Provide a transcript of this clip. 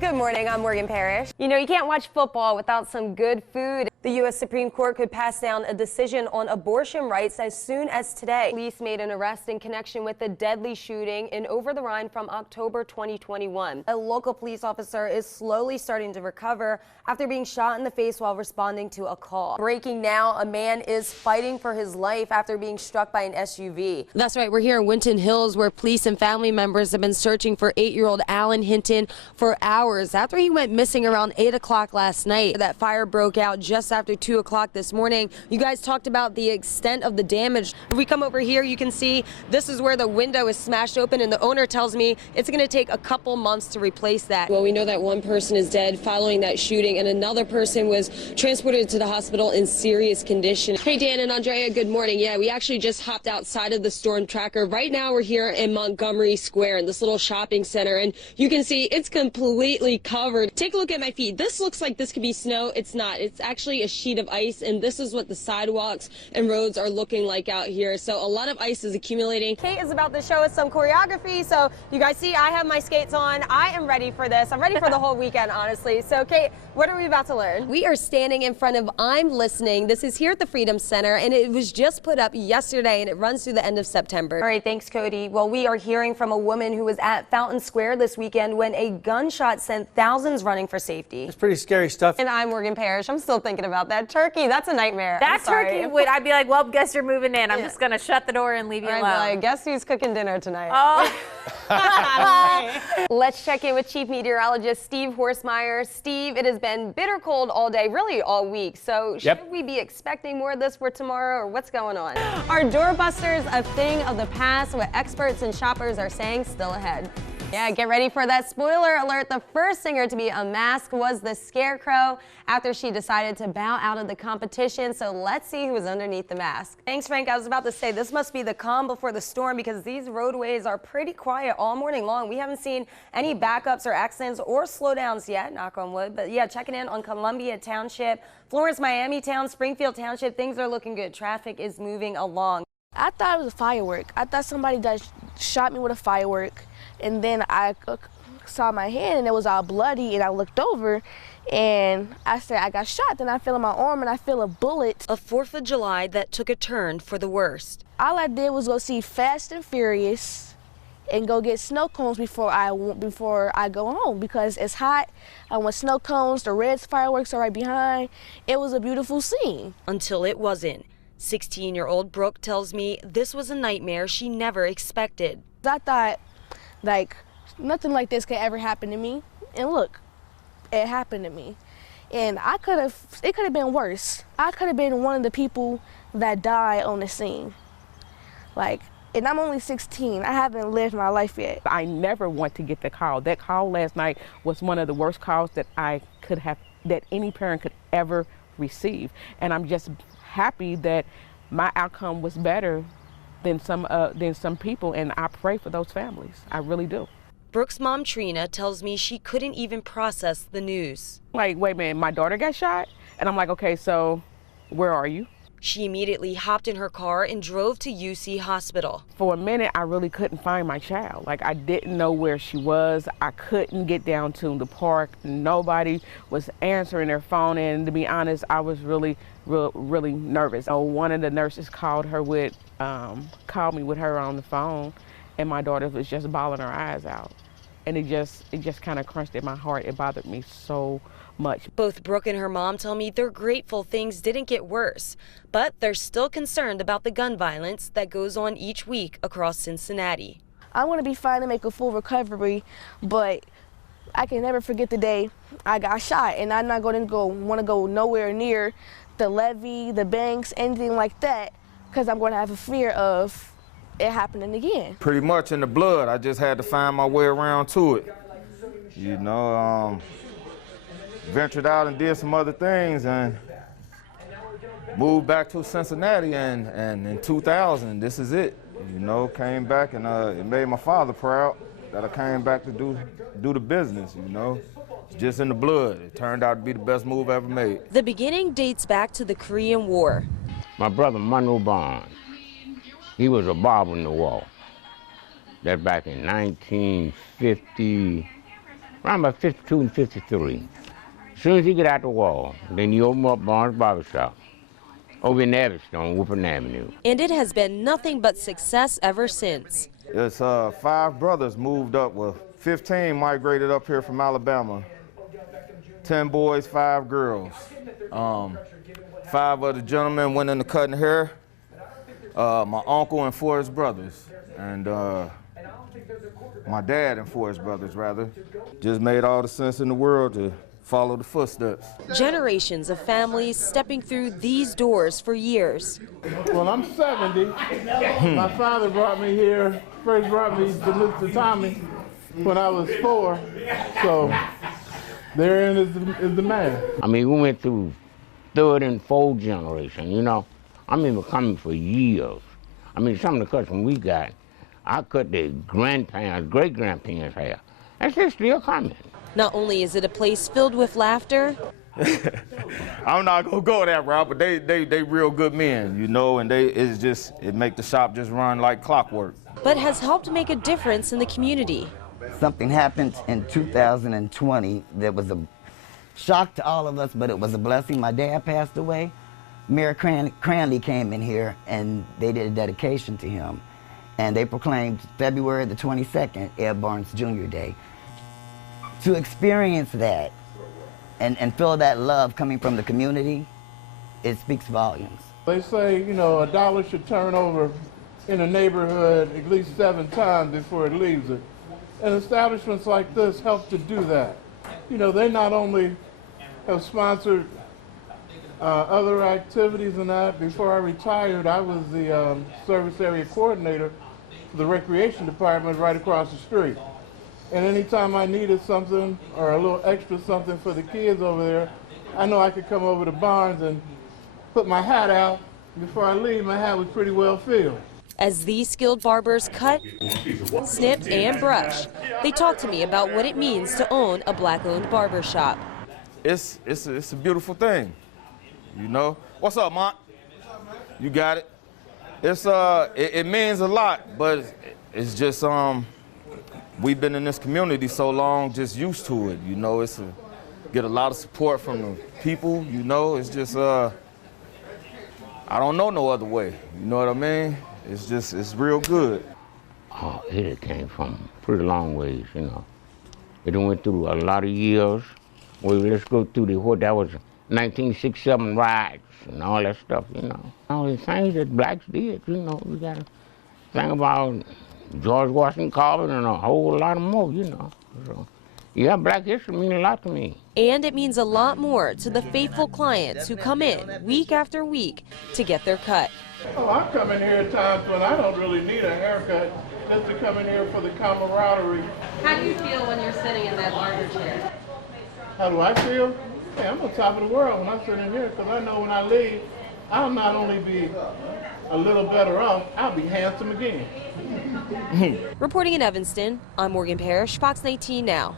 Good morning, I'm Morgan Parrish. You know, you can't watch football without some good food. The U.S. Supreme Court could pass down a decision on abortion rights as soon as today. Police made an arrest in connection with the deadly shooting in Over the Rhine from October 2021. A local police officer is slowly starting to recover after being shot in the face while responding to a call. Breaking now, a man is fighting for his life after being struck by an SUV. That's right, we're here in Winton Hills where police and family members have been searching for 8-year-old Alan Hinton for hours after he went missing around 8 o'clock last night. That fire broke out just after 2 o'clock this morning. You guys talked about the extent of the damage. If we come over here, you can see this is where the window is smashed open, and the owner tells me it's going to take a couple months to replace that. Well, we know that one person is dead following that shooting, and another person was transported to the hospital in serious condition. Hey, Dan and Andrea, good morning. Yeah, we actually just hopped outside of the storm tracker. Right now, we're here in Montgomery Square in this little shopping center, and you can see it's completely covered. Take a look at my feet. This looks like this could be snow. It's not. It's actually a sheet of ice, and this is what the sidewalks and roads are looking like out here. So a lot of ice is accumulating. Kate is about to show us some choreography. So you guys see I have my skates on. I am ready for this. I'm ready for the whole weekend, honestly. So Kate, what are we about to learn? We are standing in front of I'm Listening. This is here at the Freedom Center, and it was just put up yesterday, and it runs through the end of September. All right, thanks, Cody. Well, we are hearing from a woman who was at Fountain Square this weekend when a gunshot sent thousands running for safety. It's pretty scary stuff. And I'm Morgan Parrish. I'm still thinking about that turkey. That's a nightmare. That turkey would, I'd be like, well, guess you're moving in. I'm just going to shut the door and leave you alone. I'd be like, guess who's cooking dinner tonight? Oh. Let's check in with Chief Meteorologist Steve Horstmeyer. Steve, it has been bitter cold all day, really all week. So should we be expecting more of this for tomorrow, or what's going on? Are doorbusters a thing of the past? What experts and shoppers are saying still ahead. Yeah, get ready for that spoiler alert. The first singer to be unmasked was the Scarecrow after she decided to bow out of the competition. So let's see who was underneath the mask. Thanks, Frank. I was about to say, this must be the calm before the storm because these roadways are pretty quiet all morning long. We haven't seen any backups or accidents or slowdowns yet, knock on wood. But yeah, checking in on Columbia Township, Florence, Miami Town, Springfield Township, things are looking good. Traffic is moving along. I thought it was a firework. I thought somebody just shot me with a firework. And then I saw my hand and it was all bloody, and I looked over and I said, I got shot. Then I feel in my arm and I feel a bullet. A 4th of July that took a turn for the worst. All I did was go see Fast and Furious and go get snow cones before I go home because it's hot. I want snow cones, the red fireworks are right behind. It was a beautiful scene. Until it wasn't. 16-year-old Brooke tells me this was a nightmare she never expected. I thought, like, nothing like this could ever happen to me. And look, it happened to me. And it could have been worse. I could have been one of the people that died on the scene. Like, and I'm only 16. I haven't lived my life yet. I never want to get the call. That call last night was one of the worst calls that that any parent could ever receive. And I'm just happy that my outcome was better than some people, and I pray for those families. I really do. Brooke's mom, Trina, tells me she couldn't even process the news. Like, wait a minute, my daughter got shot? And I'm like, okay, so where are you? She immediately hopped in her car and drove to UC Hospital. For a minute, I really couldn't find my child. Like, I didn't know where she was. I couldn't get down to the park. Nobody was answering their phone, and to be honest, I was really nervous. One of the nurses called me with her on the phone, and my daughter was just bawling her eyes out. And it just kind of crunched at my heart. It bothered me so much. Both Brooke and her mom tell me they're grateful things didn't get worse, but they're still concerned about the gun violence that goes on each week across Cincinnati. I want to be fine and make a full recovery, but I can never forget the day I got shot, and I'm not going to want to go nowhere near the levee, the banks, anything like that, because I'm going to have a fear of it happening again. Pretty much in the blood. I just had to find my way around to it. You know, ventured out and did some other things and moved back to Cincinnati, and in 2000, this is it. You know, came back, and it made my father proud that I came back to do the business, you know. It's just in the blood. It turned out to be the best move I ever made. The beginning dates back to the Korean War. My brother, Monroe Bond, he was a barber in the wall. That's back in 1950, around about 52 and 53. As soon as he get out the wall, then you open up Barnes Barbershop over in Everstone, Whipping Avenue. And it has been nothing but success ever since. It's 5 brothers moved up. Well, 15 migrated up here from Alabama. 10 boys, 5 girls. 5 of the gentlemen went into cutting hair. My uncle and 4 of his brothers. And my dad and 4 of his brothers, rather. Just made all the sense in the world to follow the footsteps. Generations of families stepping through these doors for years. Well, I'm 70. My father brought me here, first brought me to Mr. Tommy when I was 4. So therein is the man. I mean, we went through 3rd and 4th generation, you know. I mean, we're coming for years. I mean, some of the customs we got, I cut their grandparents, great-grandparents' hair. And they're still coming. Not only is it a place filled with laughter, I'm not gonna go that route, but they real good men, you know, and it make the shop just run like clockwork. but has helped make a difference in the community. Something happened in 2020 that was a shock to all of us, but it was a blessing. My dad passed away. Mayor Cranley came in here and they did a dedication to him. And they proclaimed February the 22nd, Ed Barnes Jr. Day. To experience that and feel that love coming from the community, it speaks volumes. They say, you know, a dollar should turn over in a neighborhood at least 7 times before it leaves it. And establishments like this help to do that. You know, they not only have sponsored other activities and that. Before I retired, I was the service area coordinator for the recreation department right across the street. And anytime I needed something or a little extra something for the kids over there, I know I could come over to Barnes and put my hat out. Before I leave, my hat was pretty well filled. As these skilled barbers cut, snip, and brush, they talk to me about what it means to own a Black-owned barber shop. It's a beautiful thing, you know. What's up, Mont? You got it. It's it means a lot, but it's just we've been in this community so long, just used to it, you know. Get a lot of support from the people, you know. It's just I don't know no other way, you know what I mean? It's real good. Oh, it came from pretty long ways, you know. It went through a lot of years. Well, let's go through what that was 1967 riots and all that stuff, you know. All the things that blacks did, you know. We got to think about George Washington Carver and a whole lot more, you know. So, yeah, Black history means a lot to me. And it means a lot more to the faithful clients who come in week after week to get their cut. Oh, I come in here at times when I don't really need a haircut, just to come in here for the camaraderie. How do you feel when you're sitting in that barber chair? How do I feel? Hey, I'm on top of the world when I sit in here, because I know when I leave, I'll not only be a little better off, I'll be handsome again. Reporting in Evanston, I'm Morgan Parrish, Fox 19 Now.